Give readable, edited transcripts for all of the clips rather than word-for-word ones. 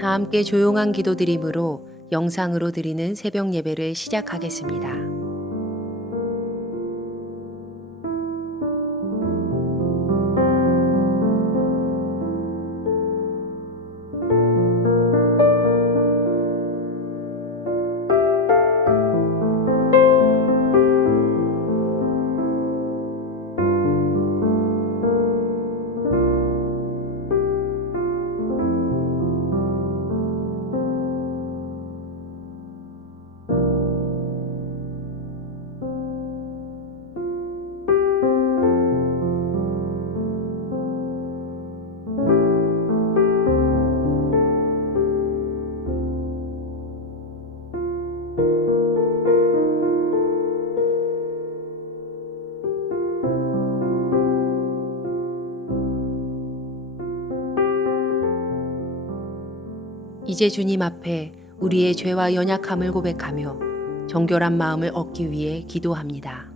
다 함께 조용한 기도드림으로 영상으로 드리는 새벽 예배를 시작하겠습니다. 이제 주님 앞에 우리의 죄와 연약함을 고백하며 정결한 마음을 얻기 위해 기도합니다.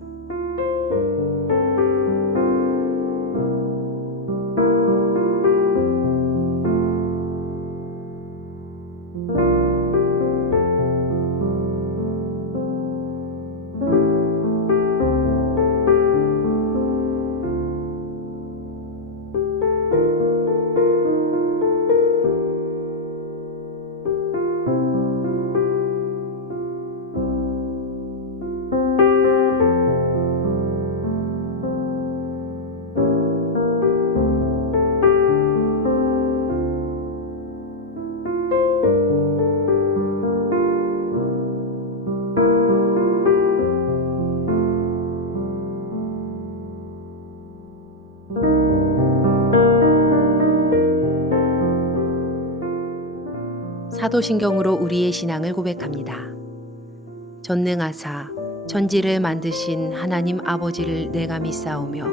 사도신경으로 우리의 신앙을 고백합니다. 전능하사 천지를 만드신 하나님 아버지를 내가 믿사오며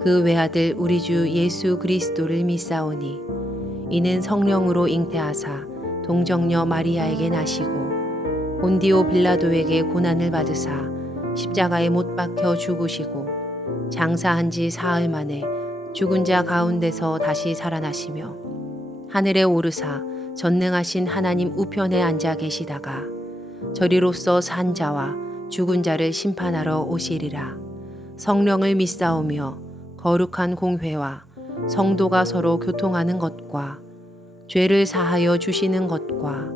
그 외아들 우리 주 예수 그리스도를 믿사오니 이는 성령으로 잉태하사 동정녀 마리아에게 나시고 본디오 빌라도에게 고난을 받으사 십자가에 못 박혀 죽으시고 장사한 지 사흘 만에 죽은 자 가운데서 다시 살아나시며 하늘에 오르사 전능하신 하나님 우편에 앉아 계시다가 저리로서 산 자와 죽은 자를 심판하러 오시리라. 성령을 믿사오며 거룩한 공회와 성도가 서로 교통하는 것과 죄를 사하여 주시는 것과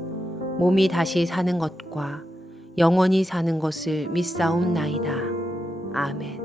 몸이 다시 사는 것과 영원히 사는 것을 믿사옵나이다. 아멘.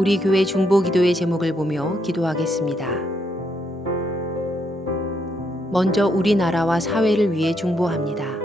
우리 교회 중보 기도의 제목을 보며 기도하겠습니다. 먼저 우리나라와 사회를 위해 중보합니다.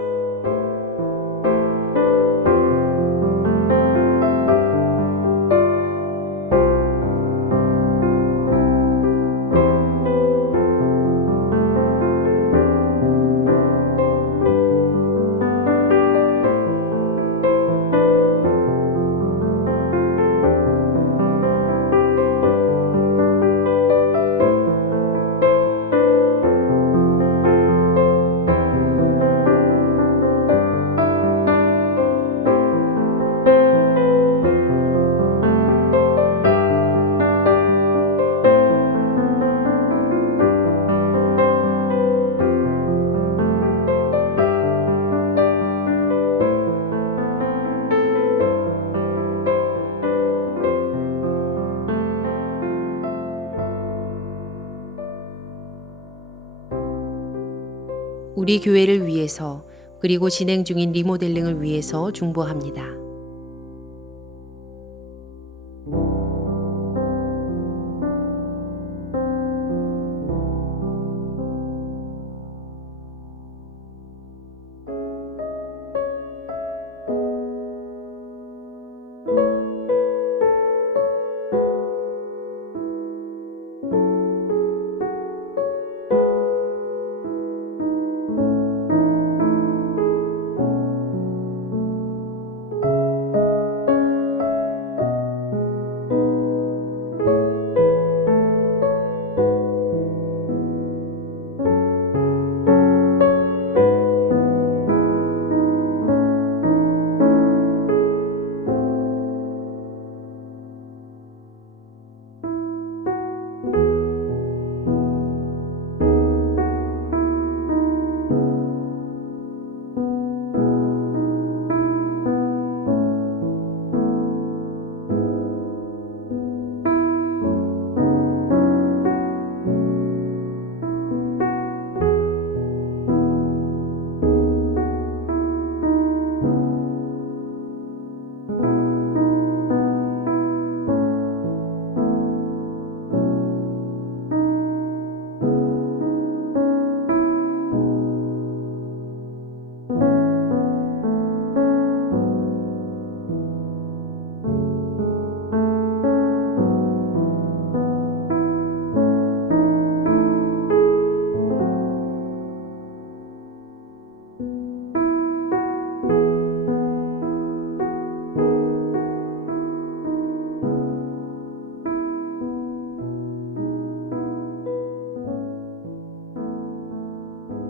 우리 교회를 위해서 그리고 진행 중인 리모델링을 위해서 중보합니다.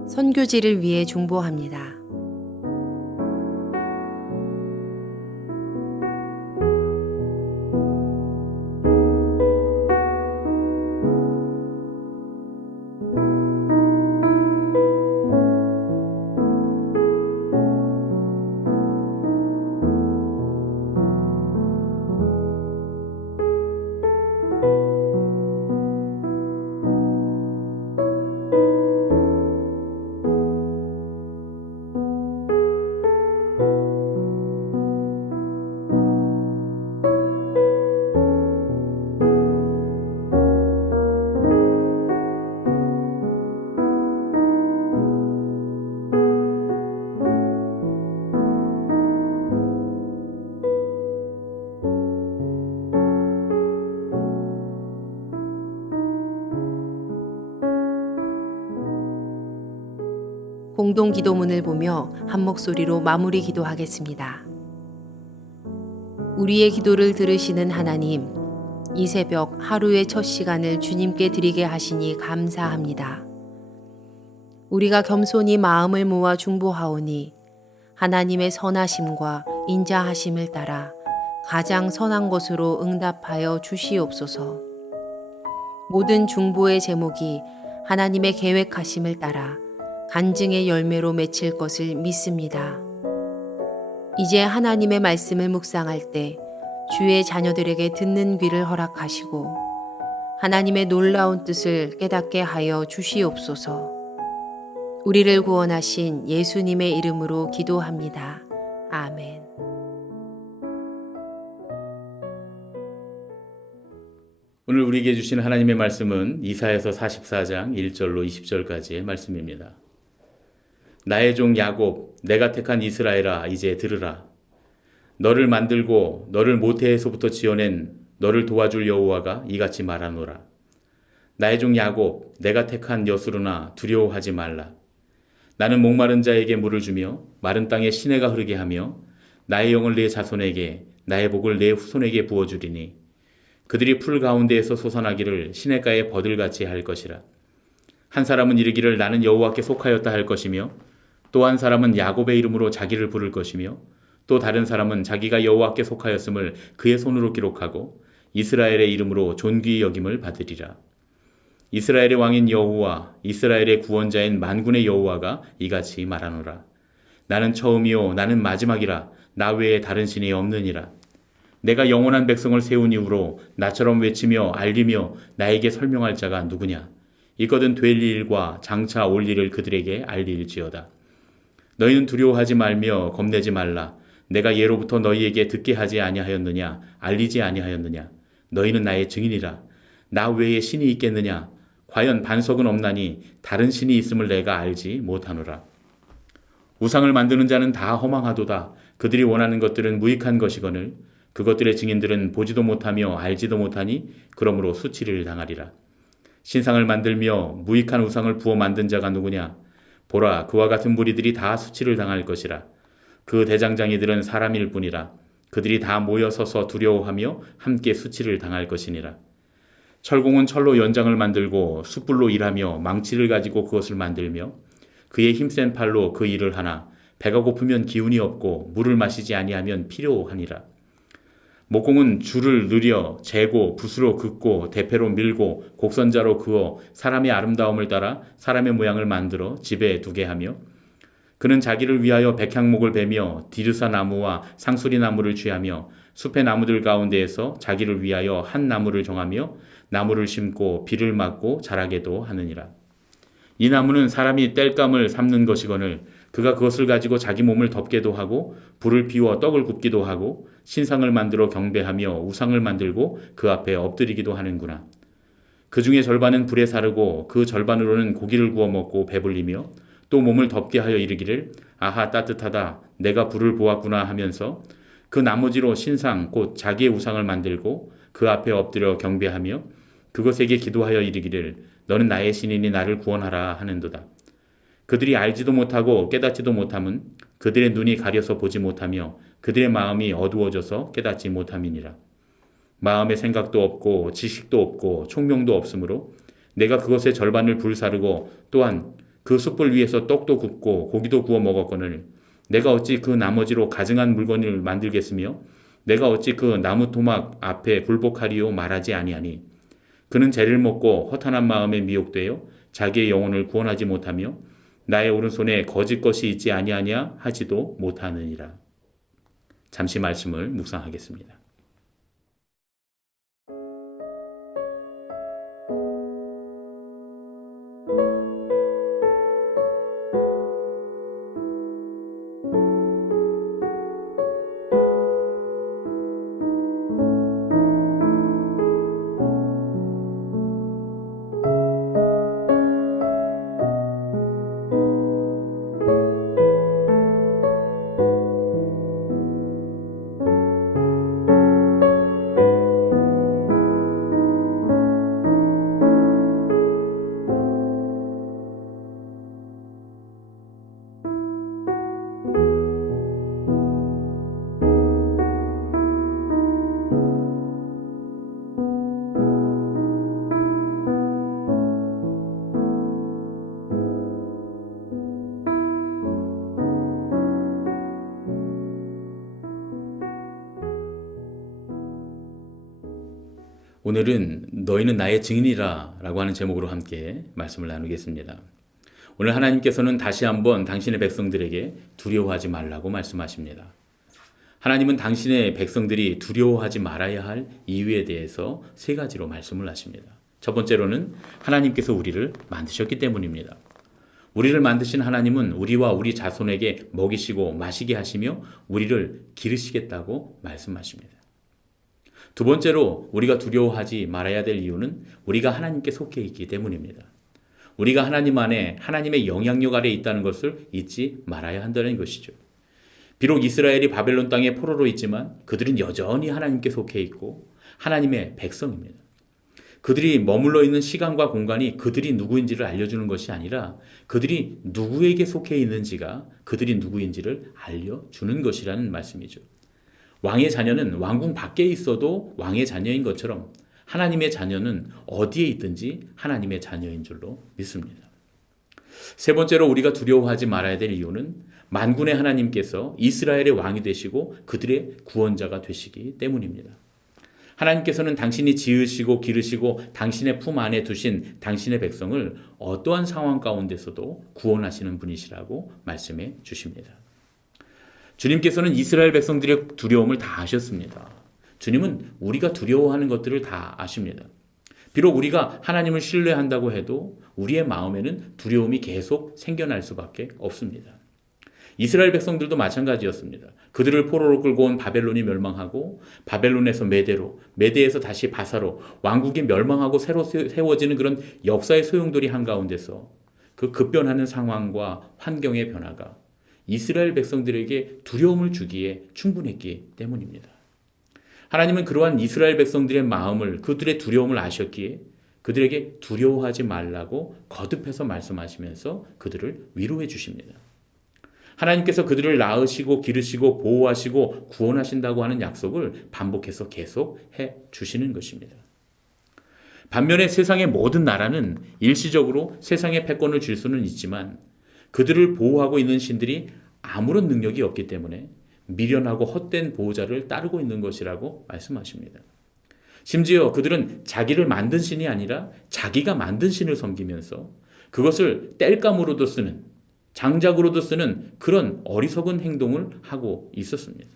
선교지를 위해 중보합니다. 공동 기도문을 보며 한 목소리로 마무리 기도하겠습니다. 우리의 기도를 들으시는 하나님, 이 새벽 하루의 첫 시간을 주님께 드리게 하시니 감사합니다. 우리가 겸손히 마음을 모아 중보하오니 하나님의 선하심과 인자하심을 따라 가장 선한 것으로 응답하여 주시옵소서. 모든 중보의 제목이 하나님의 계획하심을 따라 간증의 열매로 맺힐 것을 믿습니다. 이제 하나님의 말씀을 묵상할 때 주의 자녀들에게 듣는 귀를 허락하시고 하나님의 놀라운 뜻을 깨닫게 하여 주시옵소서. 우리를 구원하신 예수님의 이름으로 기도합니다. 아멘. 오늘 우리에게 주신 하나님의 말씀은 이사야서 44장 1절로 20절까지의 말씀입니다. 나의 종 야곱, 내가 택한 이스라엘아, 이제 들으라. 너를 만들고 너를 모태에서부터 지어낸 너를 도와줄 여호와가 이같이 말하노라. 나의 종 야곱, 내가 택한 여수르나 두려워하지 말라. 나는 목마른 자에게 물을 주며 마른 땅에 시내가 흐르게 하며 나의 영을 내 자손에게 나의 복을 내 후손에게 부어주리니 그들이 풀 가운데에서 솟아나기를 시냇가에 버들같이 할 것이라. 한 사람은 이르기를 나는 여호와께 속하였다 할 것이며 또 한 사람은 야곱의 이름으로 자기를 부를 것이며 또 다른 사람은 자기가 여호와께 속하였음을 그의 손으로 기록하고 이스라엘의 이름으로 존귀히 여김을 받으리라. 이스라엘의 왕인 여호와 이스라엘의 구원자인 만군의 여호와가 이같이 말하노라. 나는 처음이요 나는 마지막이라. 나 외에 다른 신이 없느니라. 내가 영원한 백성을 세운 이후로 나처럼 외치며 알리며 나에게 설명할 자가 누구냐. 있거든 될 일과 장차 올 일을 그들에게 알릴지어다. 너희는 두려워하지 말며 겁내지 말라. 내가 예로부터 너희에게 듣게 하지 아니하였느냐. 알리지 아니하였느냐. 너희는 나의 증인이라. 나 외에 신이 있겠느냐. 과연 반석은 없나니 다른 신이 있음을 내가 알지 못하노라. 우상을 만드는 자는 다 허망하도다. 그들이 원하는 것들은 무익한 것이거늘 그것들의 증인들은 보지도 못하며 알지도 못하니 그러므로 수치를 당하리라. 신상을 만들며 무익한 우상을 부어 만든 자가 누구냐. 보라, 그와 같은 무리들이 다 수치를 당할 것이라. 그 대장장이들은 사람일 뿐이라. 그들이 다 모여 서서 두려워하며 함께 수치를 당할 것이니라. 철공은 철로 연장을 만들고 숯불로 일하며 망치를 가지고 그것을 만들며 그의 힘센 팔로 그 일을 하나 배가 고프면 기운이 없고 물을 마시지 아니하면 필요하니라. 목공은 줄을 늘여 재고 붓으로 긋고 대패로 밀고 곡선자로 그어 사람의 아름다움을 따라 사람의 모양을 만들어 집에 두게 하며 그는 자기를 위하여 백향목을 베며 디르사 나무와 상수리 나무를 취하며 숲의 나무들 가운데에서 자기를 위하여 한 나무를 정하며 나무를 심고 비를 맞고 자라게도 하느니라. 이 나무는 사람이 땔감을 삶는 것이거늘 그가 그것을 가지고 자기 몸을 덮게도 하고 불을 피워 떡을 굽기도 하고 신상을 만들어 경배하며 우상을 만들고 그 앞에 엎드리기도 하는구나. 그 중에 절반은 불에 사르고 그 절반으로는 고기를 구워 먹고 배불리며 또 몸을 덮게 하여 이르기를 아하 따뜻하다 내가 불을 보았구나 하면서 그 나머지로 신상 곧 자기의 우상을 만들고 그 앞에 엎드려 경배하며 그것에게 기도하여 이르기를 너는 나의 신이니 나를 구원하라 하는도다. 그들이 알지도 못하고 깨닫지도 못함은 그들의 눈이 가려서 보지 못하며 그들의 마음이 어두워져서 깨닫지 못함이니라. 마음의 생각도 없고 지식도 없고 총명도 없으므로 내가 그것의 절반을 불사르고 또한 그 숯불 위에서 떡도 굽고 고기도 구워 먹었거늘 내가 어찌 그 나머지로 가증한 물건을 만들겠으며 내가 어찌 그 나무 토막 앞에 굴복하리요 말하지 아니하니 그는 죄를 먹고 허탄한 마음에 미혹되어 자기의 영혼을 구원하지 못하며 나의 오른손에 거짓 것이 있지 아니하냐 하지도 못하느니라. 잠시 말씀을 묵상하겠습니다. 오늘은 너희는 나의 증인이라 라고 하는 제목으로 함께 말씀을 나누겠습니다. 오늘 하나님께서는 다시 한번 당신의 백성들에게 두려워하지 말라고 말씀하십니다. 하나님은 당신의 백성들이 두려워하지 말아야 할 이유에 대해서 세 가지로 말씀을 하십니다. 첫 번째로는 하나님께서 우리를 만드셨기 때문입니다. 우리를 만드신 하나님은 우리와 우리 자손에게 먹이시고 마시게 하시며 우리를 기르시겠다고 말씀하십니다. 두 번째로 우리가 두려워하지 말아야 될 이유는 우리가 하나님께 속해 있기 때문입니다. 우리가 하나님 안에 하나님의 영향력 아래 있다는 것을 잊지 말아야 한다는 것이죠. 비록 이스라엘이 바벨론 땅에 포로로 있지만 그들은 여전히 하나님께 속해 있고 하나님의 백성입니다. 그들이 머물러 있는 시간과 공간이 그들이 누구인지를 알려주는 것이 아니라 그들이 누구에게 속해 있는지가 그들이 누구인지를 알려주는 것이라는 말씀이죠. 왕의 자녀는 왕궁 밖에 있어도 왕의 자녀인 것처럼 하나님의 자녀는 어디에 있든지 하나님의 자녀인 줄로 믿습니다. 세 번째로 우리가 두려워하지 말아야 될 이유는 만군의 하나님께서 이스라엘의 왕이 되시고 그들의 구원자가 되시기 때문입니다. 하나님께서는 당신이 지으시고 기르시고 당신의 품 안에 두신 당신의 백성을 어떠한 상황 가운데서도 구원하시는 분이시라고 말씀해 주십니다. 주님께서는 이스라엘 백성들의 두려움을 다 아셨습니다. 주님은 우리가 두려워하는 것들을 다 아십니다. 비록 우리가 하나님을 신뢰한다고 해도 우리의 마음에는 두려움이 계속 생겨날 수밖에 없습니다. 이스라엘 백성들도 마찬가지였습니다. 그들을 포로로 끌고 온 바벨론이 멸망하고 바벨론에서 메대로, 메대에서 다시 바사로 왕국이 멸망하고 새로 세워지는 그런 역사의 소용돌이 한가운데서 그 급변하는 상황과 환경의 변화가 이스라엘 백성들에게 두려움을 주기에 충분했기 때문입니다. 하나님은 그러한 이스라엘 백성들의 마음을, 그들의 두려움을 아셨기에 그들에게 두려워하지 말라고 거듭해서 말씀하시면서 그들을 위로해 주십니다. 하나님께서 그들을 낳으시고 기르시고 보호하시고 구원하신다고 하는 약속을 반복해서 계속 해 주시는 것입니다. 반면에 세상의 모든 나라는 일시적으로 세상의 패권을 줄 수는 있지만 그들을 보호하고 있는 신들이 아무런 능력이 없기 때문에 미련하고 헛된 보호자를 따르고 있는 것이라고 말씀하십니다. 심지어 그들은 자기를 만든 신이 아니라 자기가 만든 신을 섬기면서 그것을 땔감으로도 쓰는, 장작으로도 쓰는 그런 어리석은 행동을 하고 있었습니다.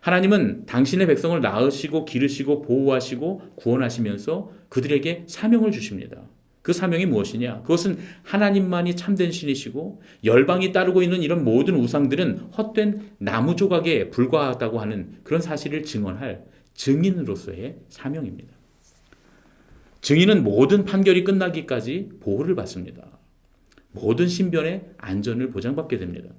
하나님은 당신의 백성을 낳으시고 기르시고 보호하시고 구원하시면서 그들에게 사명을 주십니다. 그 사명이 무엇이냐? 그것은 하나님만이 참된 신이시고 열방이 따르고 있는 이런 모든 우상들은 헛된 나무 조각에 불과하다고 하는 그런 사실을 증언할 증인으로서의 사명입니다. 증인은 모든 판결이 끝나기까지 보호를 받습니다. 모든 신변의 안전을 보장받게 됩니다.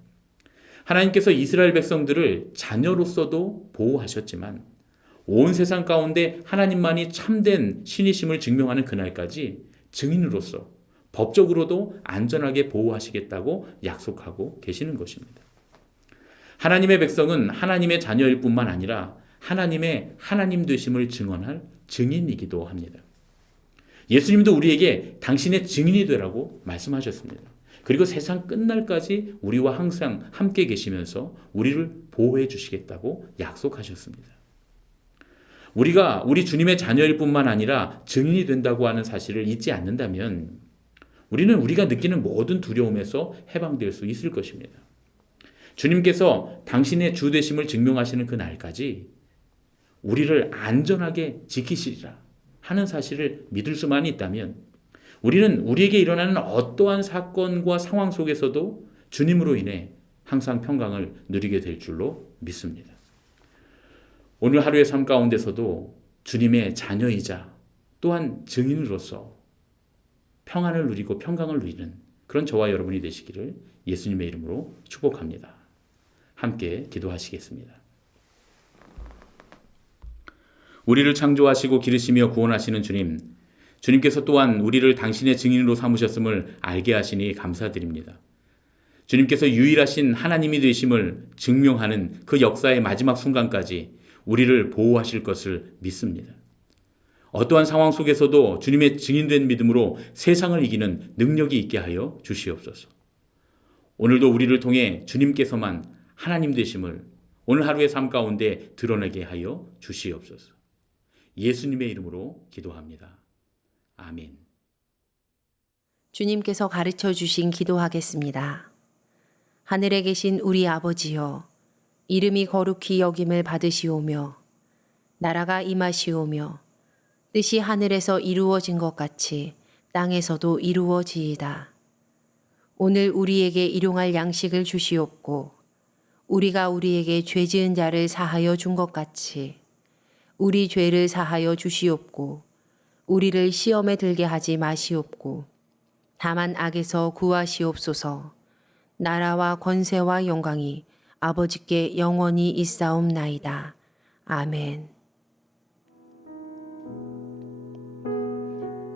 하나님께서 이스라엘 백성들을 자녀로서도 보호하셨지만 온 세상 가운데 하나님만이 참된 신이심을 증명하는 그날까지 증인으로서 법적으로도 안전하게 보호하시겠다고 약속하고 계시는 것입니다. 하나님의 백성은 하나님의 자녀일 뿐만 아니라 하나님의 하나님 되심을 증언할 증인이기도 합니다. 예수님도 우리에게 당신의 증인이 되라고 말씀하셨습니다. 그리고 세상 끝날까지 우리와 항상 함께 계시면서 우리를 보호해 주시겠다고 약속하셨습니다. 우리가 우리 주님의 자녀일 뿐만 아니라 증인이 된다고 하는 사실을 잊지 않는다면 우리는 우리가 느끼는 모든 두려움에서 해방될 수 있을 것입니다. 주님께서 당신의 주 되심을 증명하시는 그 날까지 우리를 안전하게 지키시리라 하는 사실을 믿을 수만 있다면 우리는 우리에게 일어나는 어떠한 사건과 상황 속에서도 주님으로 인해 항상 평강을 누리게 될 줄로 믿습니다. 오늘 하루의 삶 가운데서도 주님의 자녀이자 또한 증인으로서 평안을 누리고 평강을 누리는 그런 저와 여러분이 되시기를 예수님의 이름으로 축복합니다. 함께 기도하시겠습니다. 우리를 창조하시고 기르시며 구원하시는 주님, 주님께서 또한 우리를 당신의 증인으로 삼으셨음을 알게 하시니 감사드립니다. 주님께서 유일하신 하나님이 되심을 증명하는 그 역사의 마지막 순간까지 우리를 보호하실 것을 믿습니다. 어떠한 상황 속에서도 주님의 증인된 믿음으로 세상을 이기는 능력이 있게 하여 주시옵소서. 오늘도 우리를 통해 주님께서만 하나님 되심을 오늘 하루의 삶 가운데 드러내게 하여 주시옵소서. 예수님의 이름으로 기도합니다. 아멘. 주님께서 가르쳐 주신 기도하겠습니다. 하늘에 계신 우리 아버지여, 이름이 거룩히 여김을 받으시오며 나라가 임하시오며 뜻이 하늘에서 이루어진 것 같이 땅에서도 이루어지이다. 오늘 우리에게 일용할 양식을 주시옵고 우리가 우리에게 죄 지은 자를 사하여 준 것 같이 우리 죄를 사하여 주시옵고 우리를 시험에 들게 하지 마시옵고 다만 악에서 구하시옵소서. 나라와 권세와 영광이 아버지께 영원히 있사옵나이다. 아멘.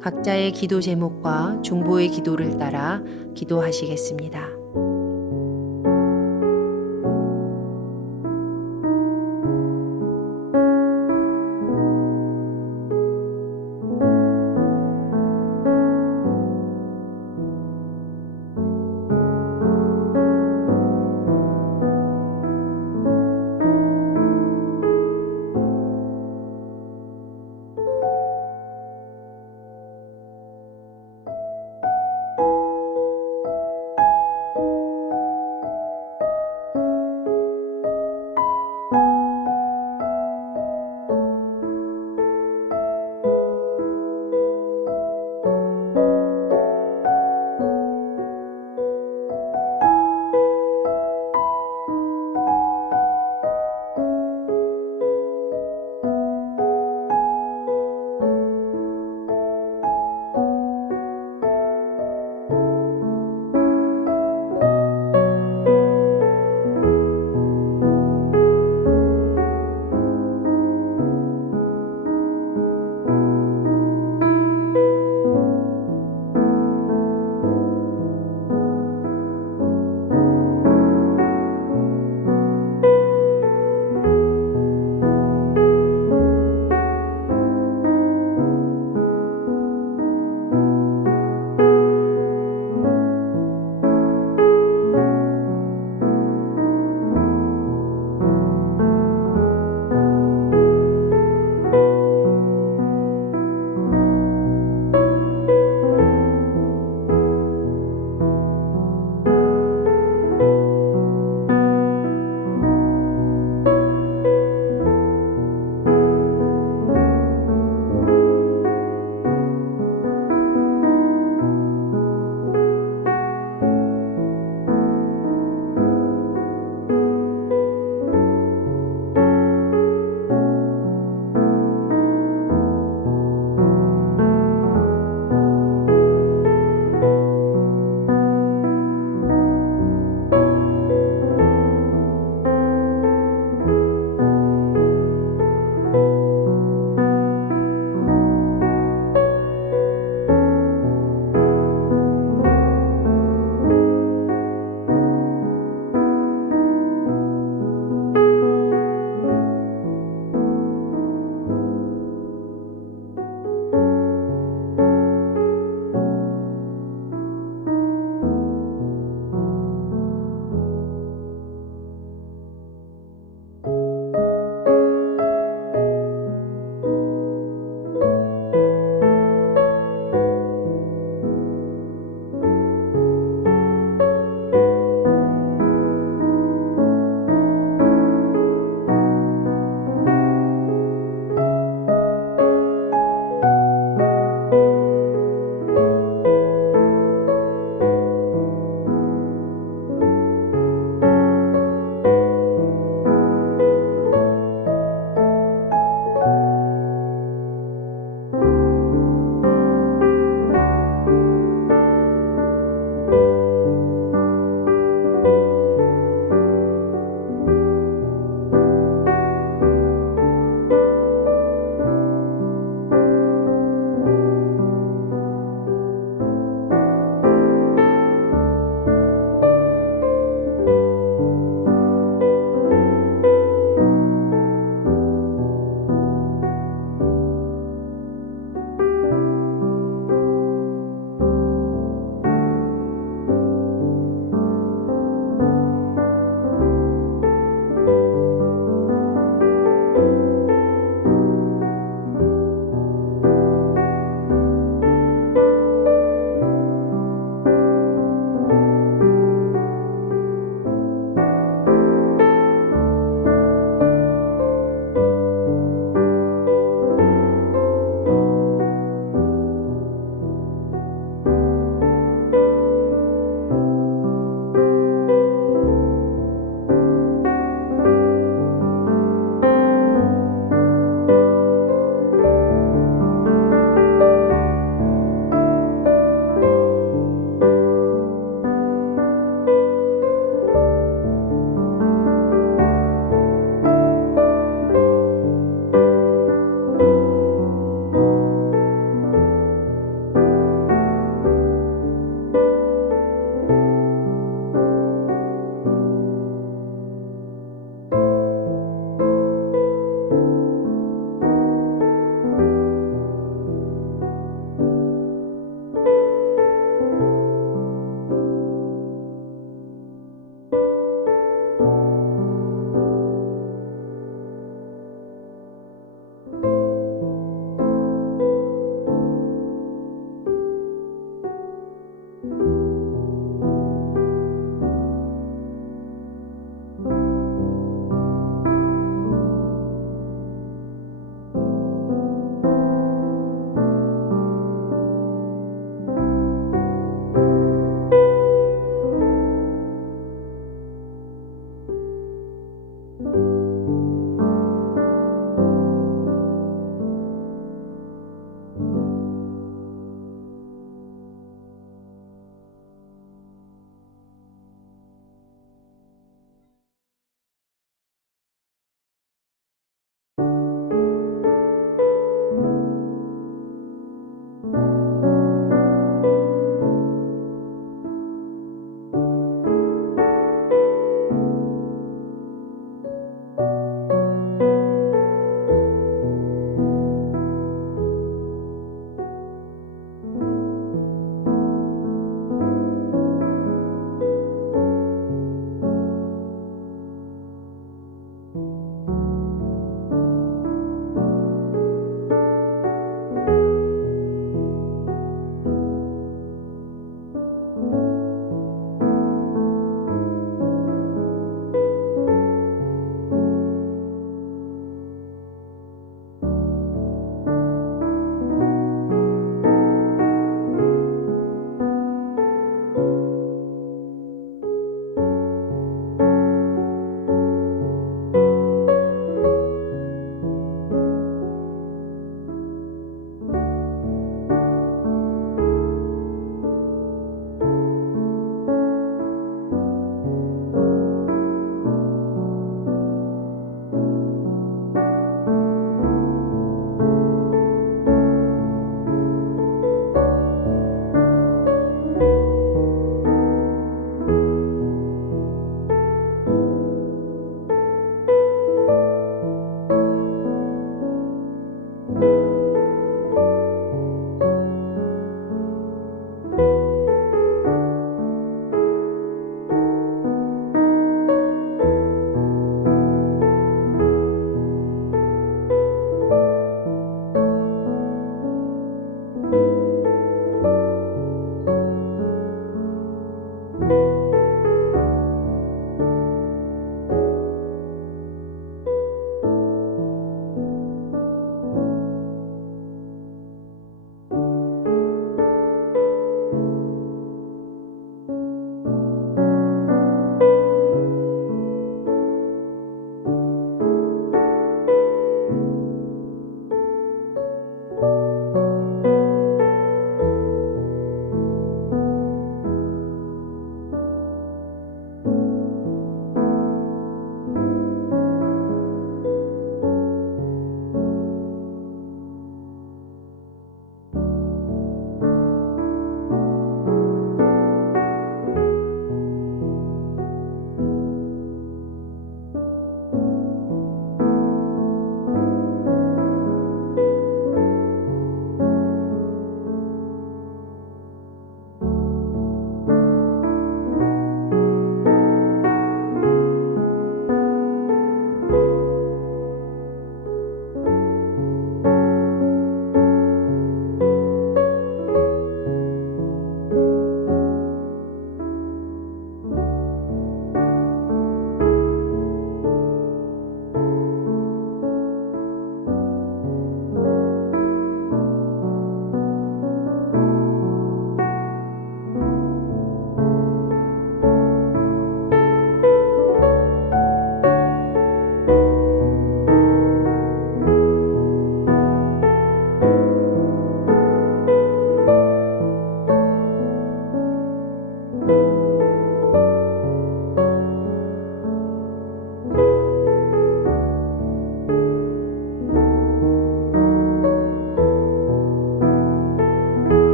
각자의 기도 제목과 중보의 기도를 따라 기도하시겠습니다.